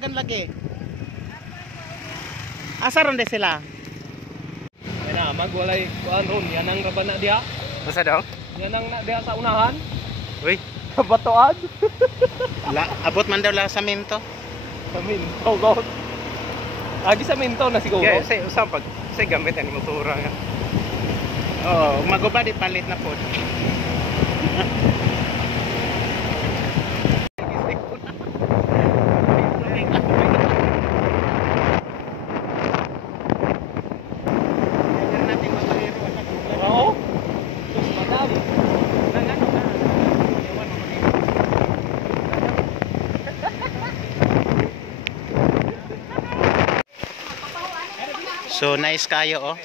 dagan lagi. Asa ron de sila? Ay na, magwalay kuan ron, yan ang raban na diha. Basta daw? Yan ang na diha sa unahan. Uy, Batuan. abot man daw lang sa minto. Sa minto, God. Agi sa minto na siguro. Yeah, say usap pag say gamit ani motora nga. Oo, maguba di palit na pod. Oo. Madam. So nice kayo oh.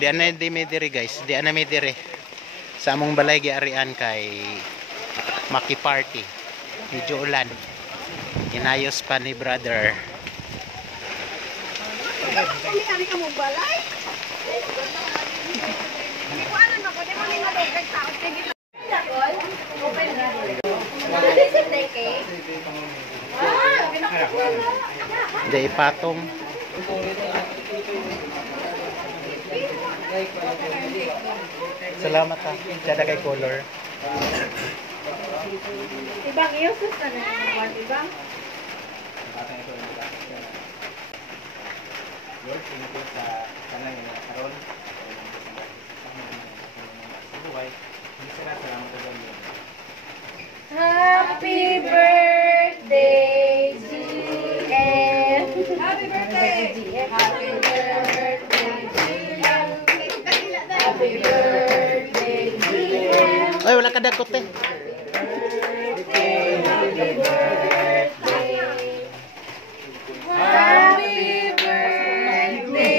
Di ana di may diri guys, di ana may diri. Sa among balay giarian kay Maki Party. Medyo ulan. Inayos pa ni brother. Kami ka mo balay. Hindi ko ano na ko, di mo ninalugay tao. Open na. This is the cake. Di patong. Salamat ha. Kada kay color. Ibang iusos na naman, ibang. Happy birthday, GM. Happy birthday. Happy birthday, GM. Happy birthday, GM. Ay, wala ka dagot eh. Happy birthday. Happy birthday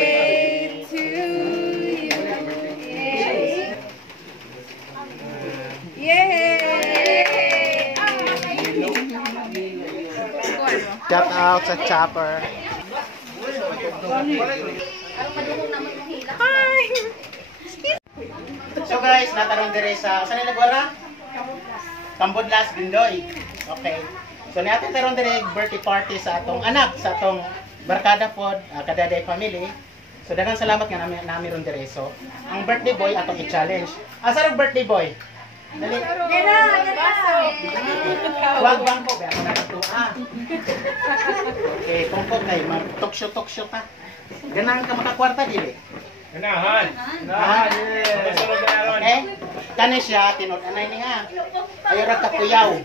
to you. Yay! Shout out sa Chopper. Hi! So guys, natarong dire sa saan nila gwara? Kambodlas, Bindoy. Okay. So natin taron dire birthday party sa atong anak, sa atong barkada pod, Kadaday family. So daghang salamat nga nami ron dire. So ang birthday boy atong i-challenge. Asa ra birthday boy? Dali. Wag bangko ba ako natuwa. Okay, tungkol kay mag-talk-show ta. Ganang ka makakwarta dili. Ganahan. Okay? Kani siya tinud-anay ni nga. Ayo ra ka kuyaw.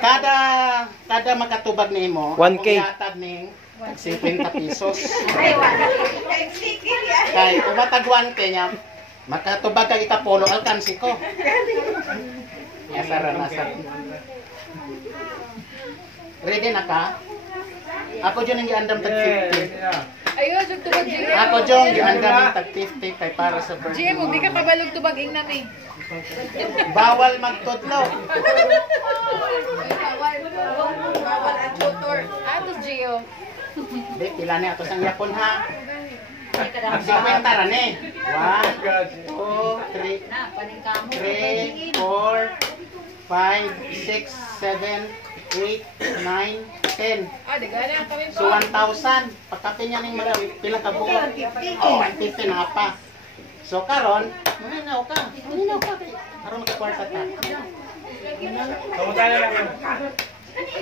Kada makatubag nimo, 1K. Yatag ning 50 pesos. Ay, wala. Kay umatagwan kanya, makatubag ka itapolo alkansi ko. Asara. Ready na ka? Ako dyan ang giandam tag 50. Ayun, yung tubag GM. Ako dyan giandam ng tag 50 kay para sa birthday. GM, hindi ka kabalog tubag ing nami. Bawal magtudlo. Bawal ang tutor. Atos Gio. Di, pila ni ato sang yapon ha. Ang 50 ra ni. 1, 2, 3, 3, 4, 5, 6, 7, 8, 9, 10. Ah, di gana kami So 1,000. Pagkapin niya ng mga pilang kabuo. Oh, 150 na pa. So karon, maninaw ka. Karon magkakwarta ta.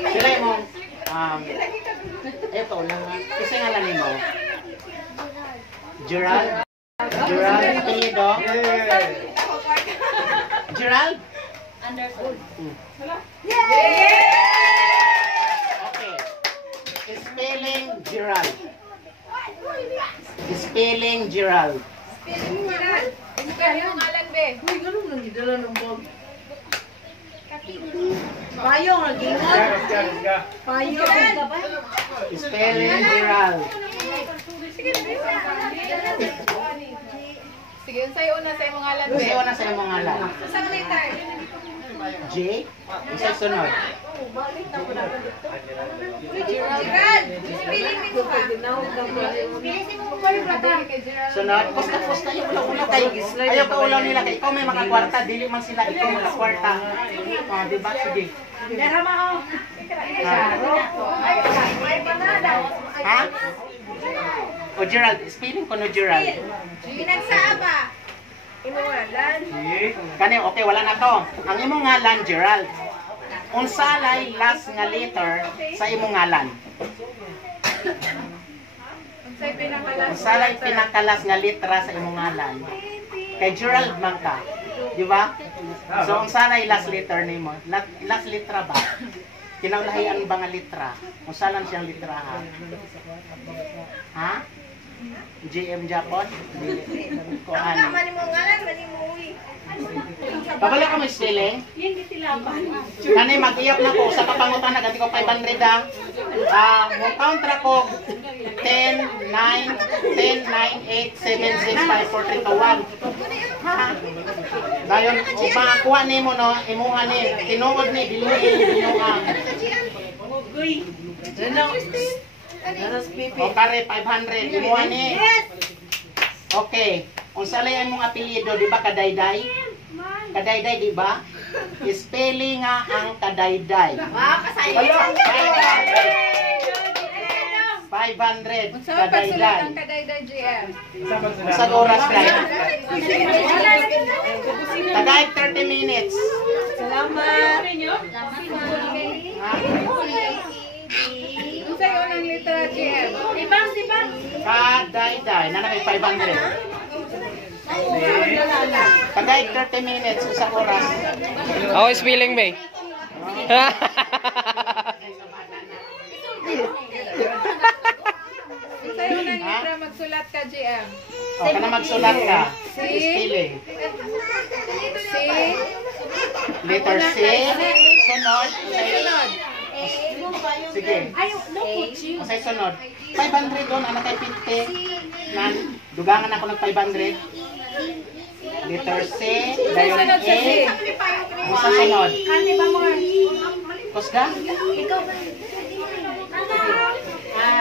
Sila mo eto lang. Isa nga lang nimo. Gerald Pilido. Gerald? Anderson. Okay. Spelling Gerald. Spelling Gerald. Kaya yung ngalan, be. Uy, ganun lang gidala ng bag. Payong, nagingon. Payong. Spelling Gerald. Sige, sa'yo una sa imong ngalan, be. Kasi una sa imong ngalan. Sa letter. J. Isa sunod. Gerald! Piling mo ka. Sunod. Posta yung ulaw-ulaw kayo. Ayaw ka ulaw nila kay ikaw may makakwarta. Dili man sila ikaw makakwarta. Diba? Sige. Derama ko. Ha? O Gerald, spelling ko no Gerald. Pinagsaa ba? Inuwalan. Kani okay wala na to. Ang imong ngalan Gerald. Unsalay last nga letter sa imong ngalan? Unsay pinakalas? Unsalay pinakalas nga letra sa imong ngalan? Kay Gerald man ka. Di ba? So unsalay last letter nimo? Last letra ba? Kinaunahian ba nga letra? Unsalan siyang letra ha? Ha? GM Japon? Ko ano? Mani mo ngalan, mani mo uwi. Pabalik ko mo spelling? Kani mag-iyap na ko sa kapangutan na gati ko 500 mo counter ko 10, 9, 10, 9, 8, 7, 6, 5, 4, 3, 2, 1. Dayon, upakuha ni mo no, imuha ni, tinuod ni, binuang. O kare 500, imuha ni. Okay. Unsa lay imong apelyido, di ba Kadayday? Kadayday, di ba? Spelling nga ang Kadayday. Wow, kasayo. 500. Unsa pa pagsulat Kadayday. ang Kadayday GM? Sa oras lang. Tagay 30 minutes. Salamat. Ha? Unsay unang letra GM? Ibang. Kadayday. Nanakay 500. Tagay 30 minutes sa oras. Ako spelling ba? Unsay unang letra magsulat ka GM? O, kana magsulat ka. Spelling. C. Letter C. Sunod. Sige. Masay sunod. 500 doon, anak kay 50. Nan, dugangan ako ng 500. Letter C. Dayon Sunod sa C. A. Masa sunod. Kusga?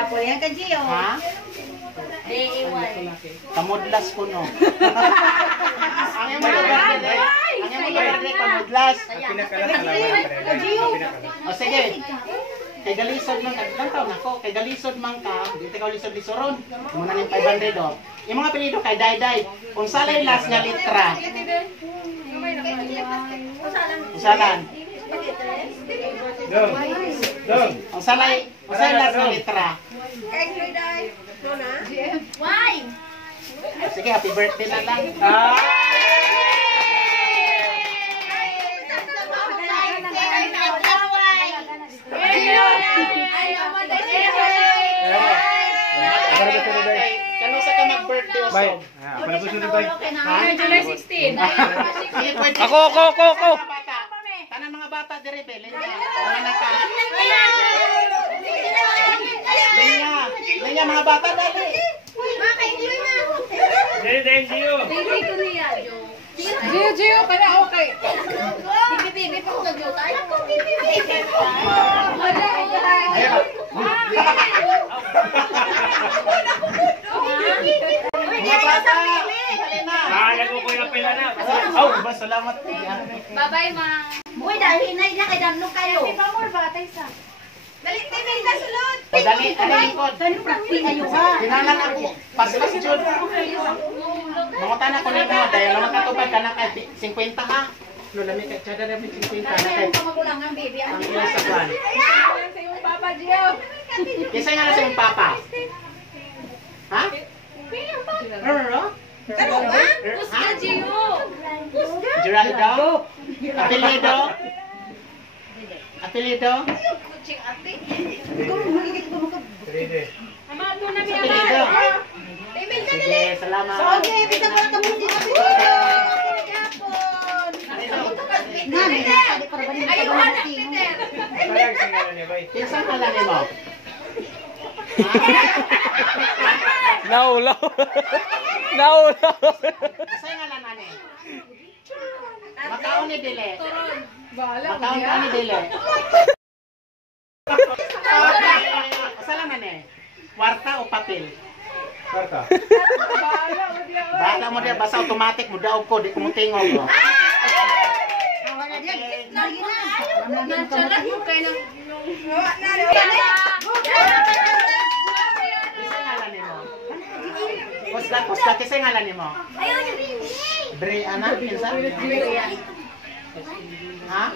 Pwede yan ka, Gio. Ha? Kamudlas ko no. Ang yung mga birthday. Ang yung mga birthday, kamudlas. O sige. Kay galisod man ka, ilang taon ako, kay galisod man ka, dito ka lisod-lisoron. Muna ng 500 o. Yung mga apelido kay Dayday, kung salay last nga litra. Usalan. Ang salay last nga litra. Why? Sige, happy birthday na lang. Kano sa ka mag-birthday o sob? July 16. Sige, pwede. Ako. Tanan mga bata dire be, mga naka. Linya mga bata dali. Gio, kana okay. Mga bata. Salamat. Bye-bye, ma. Uy, dahil hinay na kay damnog kayo. Pamor ba tayo sa? Dali, timil na sulod. O dali, likod. Saan prakti kayo ha? Tinanan ako, paspas jud. Mangutan ako nimo, dahil naman katubad ka na kay 50 ha. Lulami kay tsada na 50 na kay. Magulangan, baby. Ang iya sa kwan. Sa iyong papa, Gio. Kisa nga na sa iyong papa. Ha? Ano? Ano ba? Ha? Gio. Geraldo? Apelido? Apelido? Kuching ate. Ama, Ito na Sa niya. apelido? Timil ka Sige, salamat. Okay, bisa ko lang kamo dito. Ayuhan na, Peter. Pinsan ka lang mo. Naulaw. Isa nga lang ane. Makaon ni Dile. Bahala mo Makaon niya. ka ni Dile. Isa lang ane. Kwarta o papel? Bahala mo niya. Bata mo diya, basta automatic mo daog ko, di ko mo tingog. Nasalat mo kayo ng Kisay ngalan nimo. Kusgat kisay ngalan nimo. Brianna, pinsan? Ha?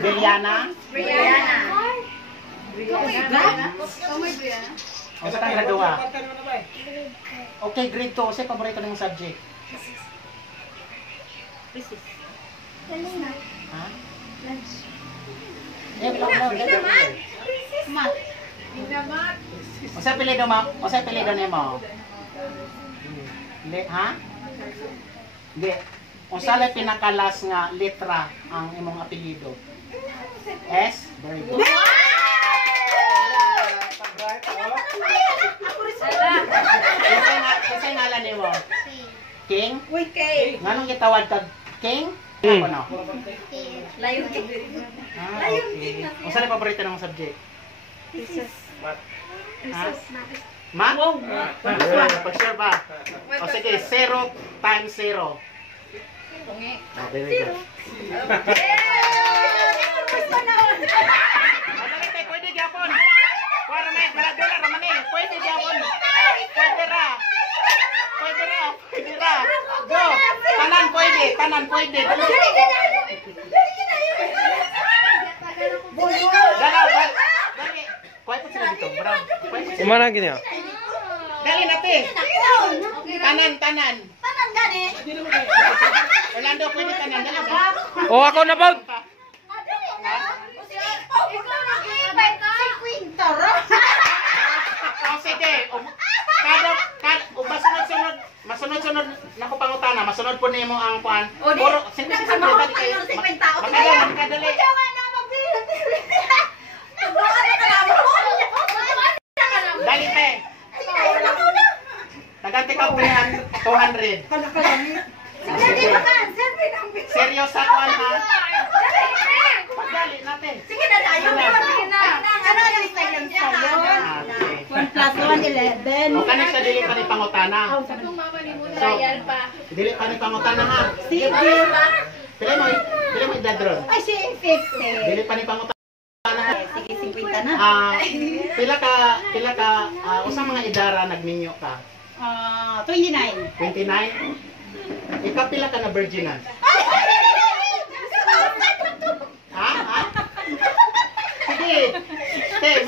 Brianna? O sa kang graduwa? Okay, grade 2. Kasi paborito nimong subject. Ha? O sa apelido mo? O sa apelido nimo? Ha? Hindi. O sa pinakalas nga letra ang imong apelido? S? Very good. Kasi ngalan nimo? King? Uy, kay. Nganong gitawag kag King? Ako no? Layo king. Ah, okay. O saan ang paborito ng subject? Ha? Math? Pag-share ba? O sige, 0 times 0. Oh, very good. Madali tayo, pwede gyapon. Para may dala-dala raman eh. Pwede gyapon. Pwede ra. Pwede ra. Pwede ra. Go. Tanan pwede. Tanan pwede. Dali. Dali. Dali. Kuhay po sila dito. Bro. Kuhay po sila. Kumana gini ah. Dali natin. Tanan, tanan. Panan gani? Orlando, pwede tanan. Dali ba? Oh, ako na ba? Oh, sige. Masunod-sunod, masunod-sunod na ko pangutana. Masunod po nimo ang kuan. Puro, makadali. Dali pe. Taganti ka 200. Seryosa kuan ha. Pagdali natin. Sige na tayo. Sige na. Ano yung silent sa'yo? 1 plus 1, 11. O kanin sa dili pa ni pangutana. So, dili pa ni pangutana ha. Pili mo idadron. Ay, si 50. Dili pa ni pangutana ha. Sige, 50 na. Pila ka usang mga idara nagninyo ka? 29. 29. Ikaw pila ka na virginan? Ha? Ha? Sige. Sige,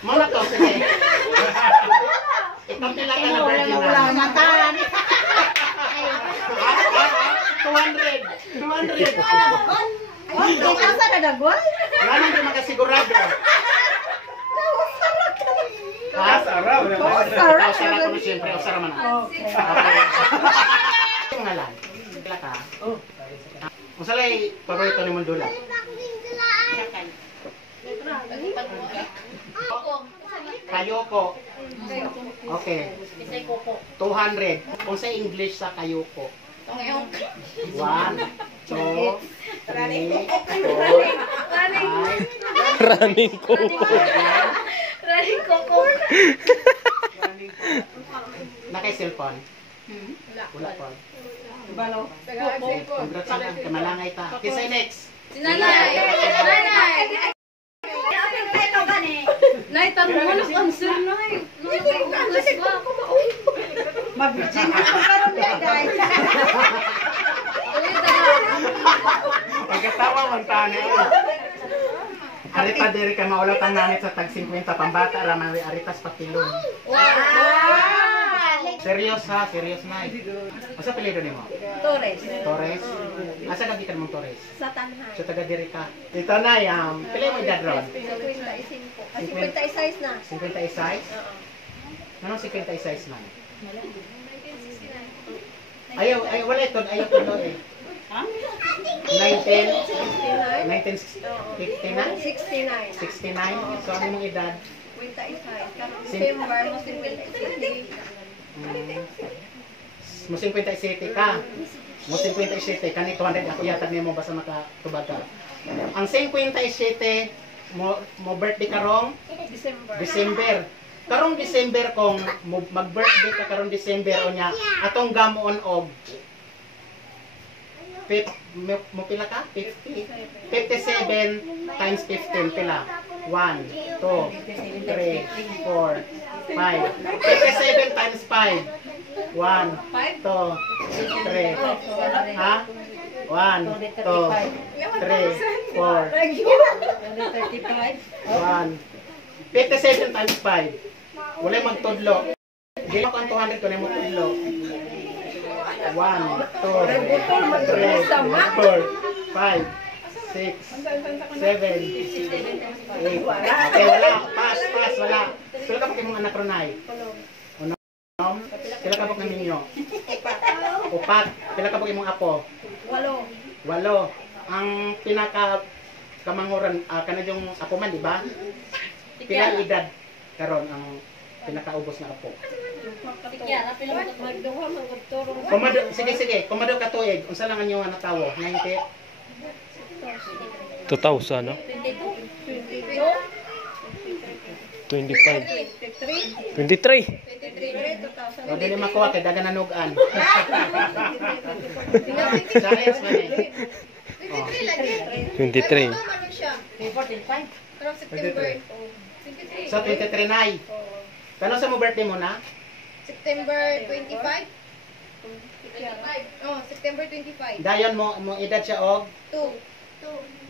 muna to, sige. Ikaw pila ka na virginan? Wala matahan. 200. 200. Asa na dagway? Wala nang di makasigurado. Ha? Sarap. Usara ko na siyempre. Usara man. Okay. Yung ngalan. Pila ka? Usalay, paborito ni Mundula. Kayoko. Okay. 200. Kung sa English sa Kayoko. 1, 2, 3, 4, 5. Running ko. Running koko. Naka-cellphone? Wala pa. Balo. Congrats sa kamalangay ta. Kisay next. Sinanay. Nanay. Nay, tanong mo ng answer, Nay. Mabigyan na ko karon yan, guys. Pagkatawa man tani. Arita diri ka maulat ang nanit sa tag 50 pambata raman aritas pakilon. Serious ha, serious na. Asa apelyido nimo? Torres. Torres. Asa ka gikan mong Torres? Sa Tanhay. Sa taga diri ka. Ito na pili mo edad ron. 55. 56 na. 56? Anong 56 man? Ayaw, wala ito, ayaw ito eh. 1959? 69? So ano mong edad? 56. December mo 57. Mo 57 ka. Mo 57 kani 200 ako yatag nimo basta makatubag ka. Ang 57 mo birthday karong December. Karong December kung mag-birthday ka karong December o niya atong gamon og mo pila ka? 50. 57 times 15 pila? 1, 2, 3, 4, 5. 57 times 5. 1, 2, 3. Ha? 1, 2, 3, 4. 1. 57 times 5. Wala magtudlo. Di ako ang 200 kung mo tudlo. 1, 2, 3, 4, 5, 6, 7, 8. Okay, wala. Pass, wala. Sila ka po mong anak Ronay? Unom? Sila ka po ng ninyo? Upat. Sila ka po mong apo? 8. Ang pinaka kamanguran, kana yung apo man, di ba? Pila edad karon ang pinakaubos na apo? Sige. Kumado ka tuig. Unsa lang ang inyong natawo? 90? 2,000, no? 25. 23. O, dili makuha kay dagan nanugan. Science man eh. 23. So, 23 na eh. Kano sa mo birthday mo na? September 25? Oh, September 25. Dayon mo edad siya og 2.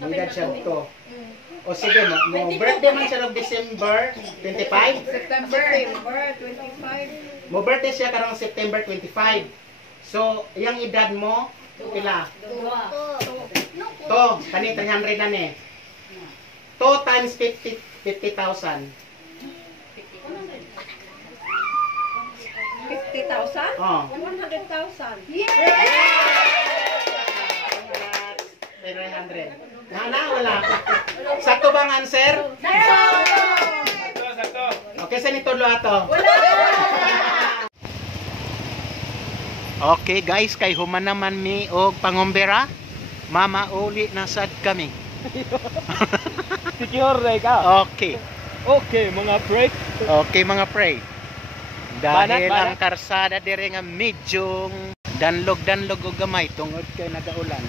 mo edad siya og 2. O sige mo birthday man siya og December 25. September 25. Mo birthday siya karong September 25. So, iyang edad mo pila? 2. 2, kani 300 na ni. 2 times 50,000. 50,000? Oh. 100,000. Congrats. 300. Wala. Sakto bang answer? Sakto. Okay, sa nitudlo ato. Okay guys, kay human naman mi og pangombera. Mama uli na sad kami. Secure ka. Okay. Okay, mga break. Okay mga pre. Dahil Banat. ang karsada dire nga medyong danlog og gamay tungod kay nagaulan.